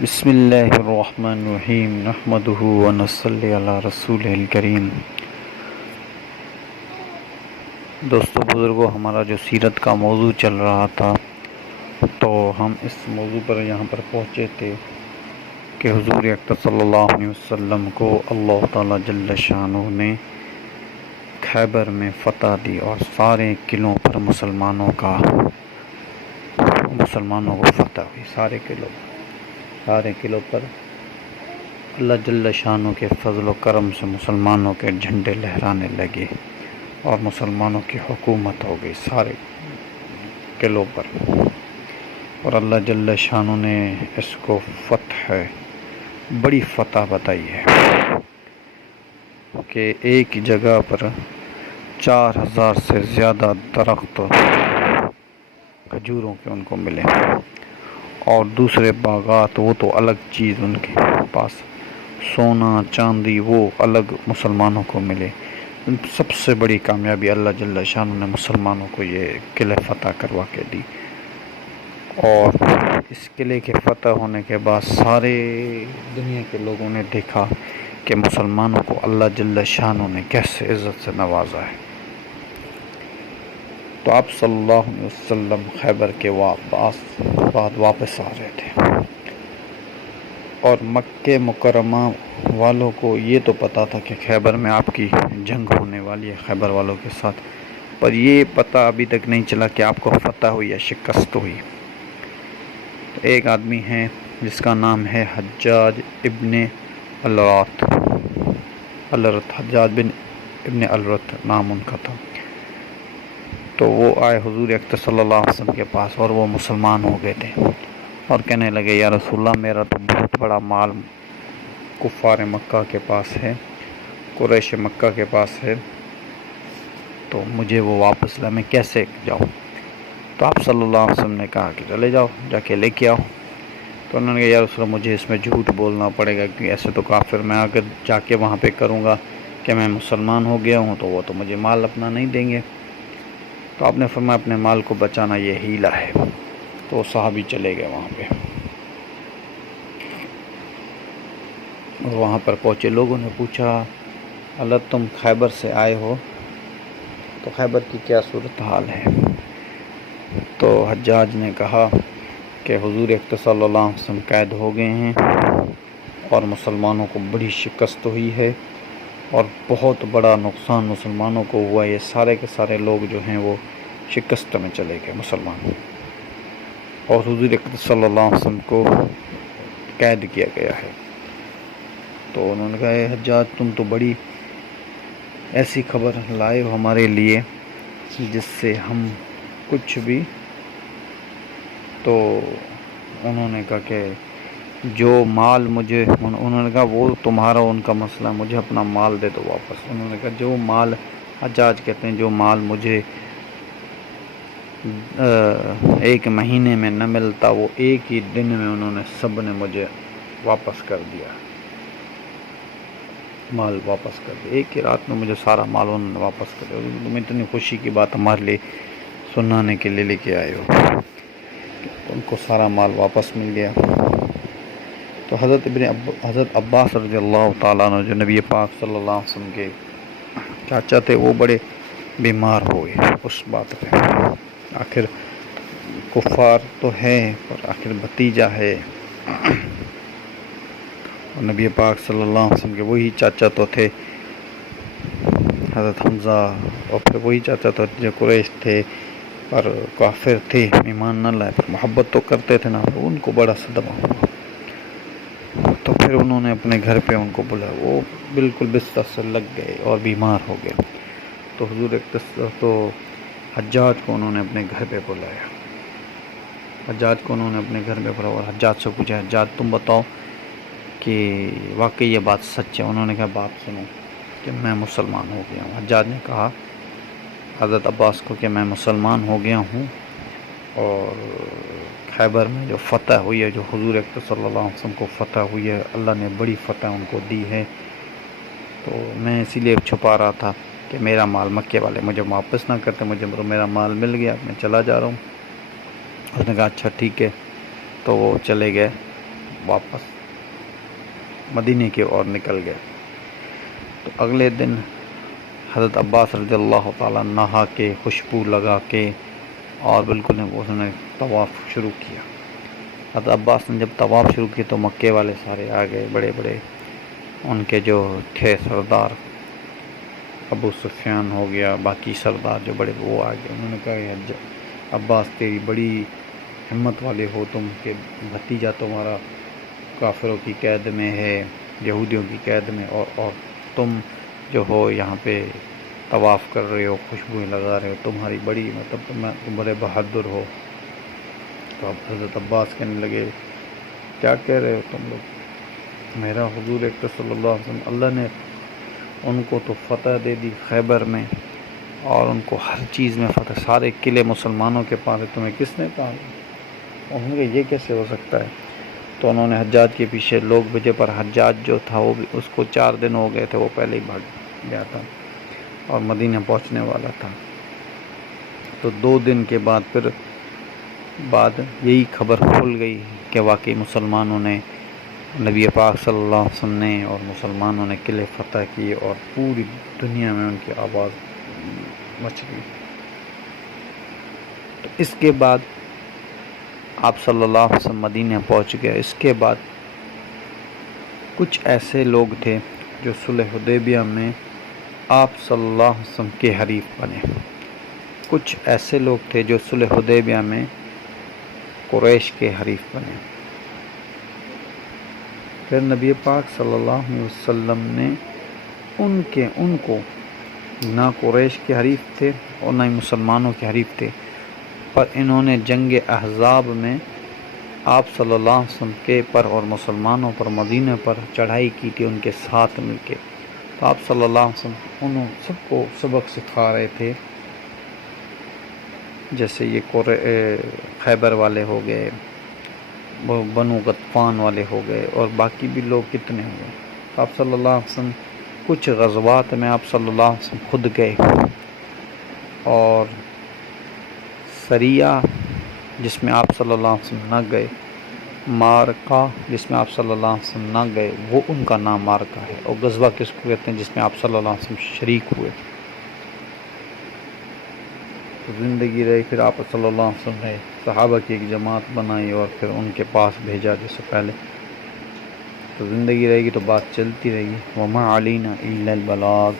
بسم اللہ الرحمن الرحیم نحمدہ ونصلی علی رسولہ الکریم۔ دوستو بزرگوں، ہمارا جو سیرت کا موضوع چل رہا تھا تو ہم اس موضوع پر یہاں پر پہنچے تھے کہ حضور اکرم صلی اللہ علیہ وسلم کو اللہ تعالیٰ جل شانہ نے خیبر میں فتح دی اور سارے قلعوں پر مسلمانوں کو فتح ہوئی۔ سارے قلعوں پر اللہ جل شانہ کے فضل و کرم سے مسلمانوں کے جھنڈے لہرانے لگے اور مسلمانوں کی حکومت ہو گئی سارے قلعوں پر، اور اللہ جل شانہ نے اس کو بڑی فتح بتائی ہے کہ ایک جگہ پر 4000 سے زیادہ درخت کھجوروں کے ان کو ملے، اور دوسرے باغات وہ تو الگ چیز، ان کے پاس سونا چاندی وہ الگ مسلمانوں کو ملے۔ سب سے بڑی کامیابی اللہ جل شانہ نے مسلمانوں کو یہ قلعہ فتح کروا کے دی، اور اس قلعے کے فتح ہونے کے بعد سارے دنیا کے لوگوں نے دیکھا کہ مسلمانوں کو اللہ جل شانہ نے کیسے عزت سے نوازا ہے۔ تو آپ صلی اللہ علیہ وسلم خیبر کے بعد واپس آ رہے تھے، اور مکہ مکرمہ والوں کو یہ تو پتہ تھا کہ خیبر میں آپ کی جنگ ہونے والی ہے خیبر والوں کے ساتھ، پر یہ پتہ ابھی تک نہیں چلا کہ آپ کو فتح ہوئی یا شکست ہوئی۔ تو ایک آدمی ہے جس کا نام ہے حجاج ابن الرت، حجاج بن ابن الرت نام ان کا تھا۔ تو وہ آئے حضور اکرم صلی اللہ علیہ وسلم کے پاس، اور وہ مسلمان ہو گئے تھے، اور کہنے لگے یا رسول اللہ، میرا تو بہت بڑا مال کفار مکہ کے پاس ہے، قریش مکہ کے پاس ہے، تو مجھے وہ واپس لا، میں کیسے جاؤں؟ تو آپ صلی اللہ علیہ وسلم نے کہا کہ چلے جاؤ، جا کے لے کے آؤ۔ تو انہوں نے کہا یا رسول اللہ، مجھے اس میں جھوٹ بولنا پڑے گا، کیونکہ ایسے تو کافر میں اگر جا کے وہاں پہ کروں گا کہ میں مسلمان ہو گیا ہوں تو وہ تو مجھے مال اپنا نہیں دیں گے۔ تو آپ نے فرمایا اپنے مال کو بچانا یہ ہیلہ ہے۔ تو صحابی چلے گئے وہاں پہ، اور وہاں پر پہنچے، لوگوں نے پوچھا اللہ تم خیبر سے آئے ہو، تو خیبر کی کیا صورتحال ہے؟ تو حجاج نے کہا کہ حضور اکرم صلی اللہ علیہ وسلم قید ہو گئے ہیں، اور مسلمانوں کو بڑی شکست ہوئی ہے، اور بہت بڑا نقصان مسلمانوں کو ہوا۔ یہ سارے کے سارے لوگ جو ہیں وہ شکست میں چلے گئے مسلمان، اور حضور اکرم صلی اللہ علیہ وسلم کو قید کیا گیا ہے۔ تو انہوں نے کہا اے حجاج، تم تو بڑی ایسی خبر لائے ہو ہمارے لیے جس سے ہم کچھ بھی، تو انہوں نے کہا کہ جو مال مجھے، انہوں نے کہا وہ تمہارا ان کا مسئلہ، مجھے اپنا مال دے دو واپس۔ انہوں نے کہا جو مال، حجاج کہتے ہیں جو مال مجھے ایک مہینے میں نہ ملتا، وہ ایک ہی دن میں انہوں نے سب نے مجھے واپس کر دیا، مال واپس کر دیا، ایک ہی رات میں مجھے سارا مال انہوں نے واپس کر دیا۔ تم اتنی خوشی کی بات ہمارے لیے سنانے کے لیے لے کے آئے ہو۔ ان کو سارا مال واپس مل گیا۔ تو حضرت عباس رضی اللہ تعالیٰ عنہ جو نبی پاک صلی اللہ علیہ وسلم کے چاچا تھے، وہ بڑے بیمار ہوئے اس بات پہ، آخر کفار تو ہے پر آخر بھتیجا ہے، اور نبی پاک صلی اللہ علیہ وسلم کے وہی چاچا تو تھے حضرت حمزہ، اور پھر وہی چاچا تو جو قریش تھے پر کافر تھے، ایمان نہ لائے، پر محبت تو کرتے تھے نا، ان کو بڑا صدمہ ہوا۔ تو پھر انہوں نے اپنے گھر پہ ان کو بلایا، وہ بالکل بستر سے لگ گئے اور بیمار ہو گئے۔ تو حضور تو حجاج کو انہوں نے اپنے گھر پہ بلایا، اور حجاج سے پوچھا حجاج تم بتاؤ کہ واقعی یہ بات سچ ہے؟ انہوں نے کہا بات سنو کہ میں مسلمان ہو گیا ہوں۔ حجاج نے کہا حضرت عباس کو کہ میں مسلمان ہو گیا ہوں، اور خیبر میں جو فتح ہوئی ہے، جو حضور اکرم صلی اللہ علیہ وسلم کو فتح ہوئی ہے، اللہ نے بڑی فتح ان کو دی ہے، تو میں اسی لیے چھپا رہا تھا کہ میرا مال مکے والے مجھے واپس نہ کرتے، مجھے میرا مال مل گیا، میں چلا جا رہا ہوں۔ اس نے کہا اچھا ٹھیک ہے۔ تو وہ چلے گئے واپس مدینے کی اور نکل گئے۔ تو اگلے دن حضرت عباس رضی اللہ تعالیٰ نہا کے خوشبو لگا کے اور بالکل اس نے طواف شروع کیا۔ حضرت عباس نے جب طواف شروع کیا تو مکے والے سارے آ گئے، بڑے بڑے ان کے جو تھے سردار، ابو سفیان ہو گیا، باقی سردار جو بڑے وہ آ گئے۔ انہوں نے کہا عباس تیری بڑی ہمت والے ہو تم، کہ بھتیجا تمہارا کافروں کی قید میں ہے، یہودیوں کی قید میں، اور تم جو ہو یہاں پہ طواف کر رہے ہو، خوشبوئیں لگا رہے ہو، تمہاری بڑی تم بڑے بہادر ہو۔ تو اب حضرت عباس کہنے لگے کیا کہہ رہے ہو تم لوگ، میرا حضور اکرم صلی اللہ علیہ وسلم اللہ نے ان کو تو فتح دے دی خیبر میں، اور ان کو ہر چیز میں فتح، سارے قلعے مسلمانوں کے پاس ہے، تمہیں کس نے کہا؟ انہوں نے کہا یہ کیسے ہو سکتا ہے؟ تو انہوں نے حجاج کے پیچھے لوگ بھیجے، پر حجاج جو تھا وہ بھی، اس کو 4 دن ہو گئے تھے، وہ پہلے ہی بھاگ گیا تھا اور مدینہ پہنچنے والا تھا۔ تو 2 دن کے بعد یہی خبر کھل گئی کہ واقعی مسلمانوں نے، نبی پاک صلی اللہ علیہ وسلم نے اور مسلمانوں نے قلعے فتح کیے، اور پوری دنیا میں ان کی آواز مچ گئی۔ تو اس کے بعد آپ صلی اللہ علیہ وسلم مدینہ پہنچ گئے۔ اس کے بعد کچھ ایسے لوگ تھے جو صلح حدیبیہ میں آپ صلی اللہ علیہ وسلم کے حریف بنے، کچھ ایسے لوگ تھے جو صلح حدیبیہ میں قریش کے حریف بنے۔ پھر نبی پاک صلی اللہ علیہ وسلم نے ان کو نہ قریش کے حریف تھے اور نہ ہی مسلمانوں کے حریف تھے، پر انہوں نے جنگ احزاب میں آپ صلی اللہ علیہ وسلم کے پر اور مسلمانوں پر مدینہ پر چڑھائی کی تھی ان کے ساتھ مل کے۔ تو آپ صلی اللہ علیہ وسلم انہوں سب کو سبق سکھا رہے تھے، جیسے یہ خیبر والے ہو گئے، بنو غطفان والے ہو گئے، اور باقی بھی لوگ کتنے ہو گئے۔ آپ صلی اللہ علیہ وسلم کچھ غزوات میں آپ صلی اللہ علیہ وسلم خود گئے، اور سریہ جس میں آپ صلی اللہ علیہ وسلم نہ گئے، مارکہ جس میں آپ صلی اللہ علیہ وسلم نہ گئے، وہ ان کا نام مارکہ ہے۔ اور غزوہ کس کو کہتے ہیں؟ جس میں آپ صلی اللہ علیہ وسلم شریک ہوئے۔ زندگی رہی، پھر آپ صلی اللہ علیہ وسلم نے صحابہ کی ایک جماعت بنائی اور پھر ان کے پاس بھیجا جس سے پہلے۔ تو زندگی رہے گی تو بات چلتی رہے گی۔ وَمَا عَلَيْنَا إِلَّا الْبَلَاغُ۔